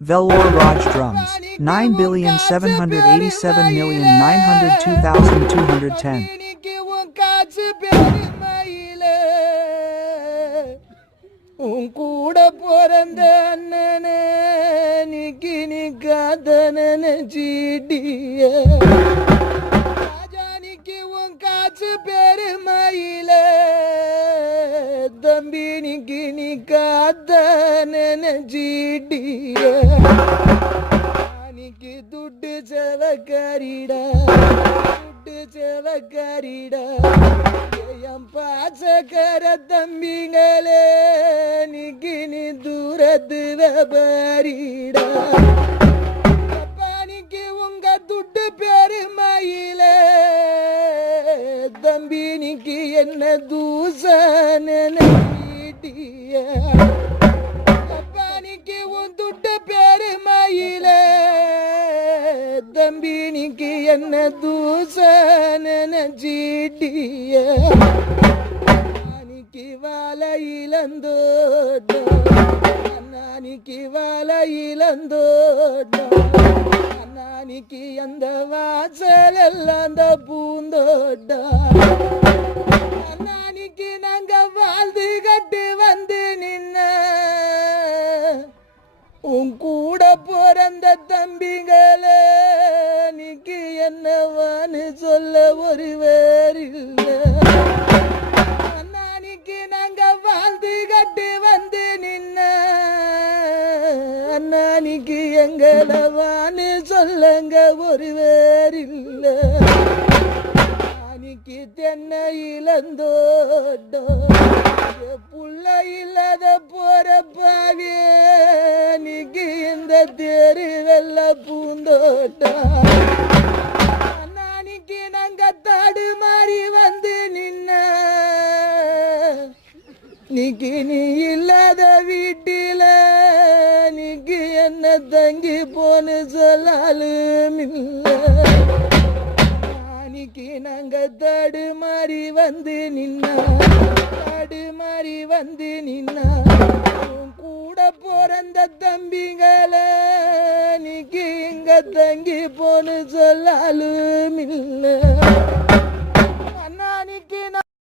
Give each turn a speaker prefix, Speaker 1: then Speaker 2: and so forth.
Speaker 1: Velour Raj drums, 9,787,902,210.
Speaker 2: இன்னைக்கு உன் காசு பெருமையில உன் கூட பிறந்த அண்ணனே நிக்கி நிக்காதன சீட்டிய தம்பி நிக்கி நிக்காதன சீட்டிய அன்னைக்கு துட்டு செவக்கரிடா துட்டு செவக்கரிடா. என் பாசக்கர தம்பிங்களே நிக்கி நீ தூரத்து வெபரிடா அப்பானிக்கு உன் துட்டு பெருமையில தம்பி என்ன தூசன சீட்டிய. அன்னைக்கு வாழை இளந்தோட்டம் அன்னைக்கு வாழை இளந்தோட்டம் அன்னைக்கு அந்த வாசல் எல்லாம் அந்த அன்னைக்கு நாங்க வாழ்ந்து உன் கூட பிறந்த தம்பிகளே நீக்கு என்னவான்னு சொல்ல ஒரு வேறில்ல. அண்ணானிக்கு நாங்க வாழ்ந்து கட்டி வந்து நின்ன. அண்ணானிக்கு எங்களவான்னு சொல்லுங்க ஒரு வேறில்ல. அன்னைக்கு தென்னை பூந்தோட்டம் அன்னைக்கு நாங்க தடுமாறி வந்து நின்ன நீக்கு நீ இல்லாத வீட்டில நீக்கு என்ன தங்கி போன்னு சொல்லாலும் அன்னைக்கு நாங்க தடுமாறி வந்து நின்னா தடுமாறி வந்து நின்னா கூட பிறந்த நீக்கு தங்கி போன்னு சொல்லாலும் இல்லை.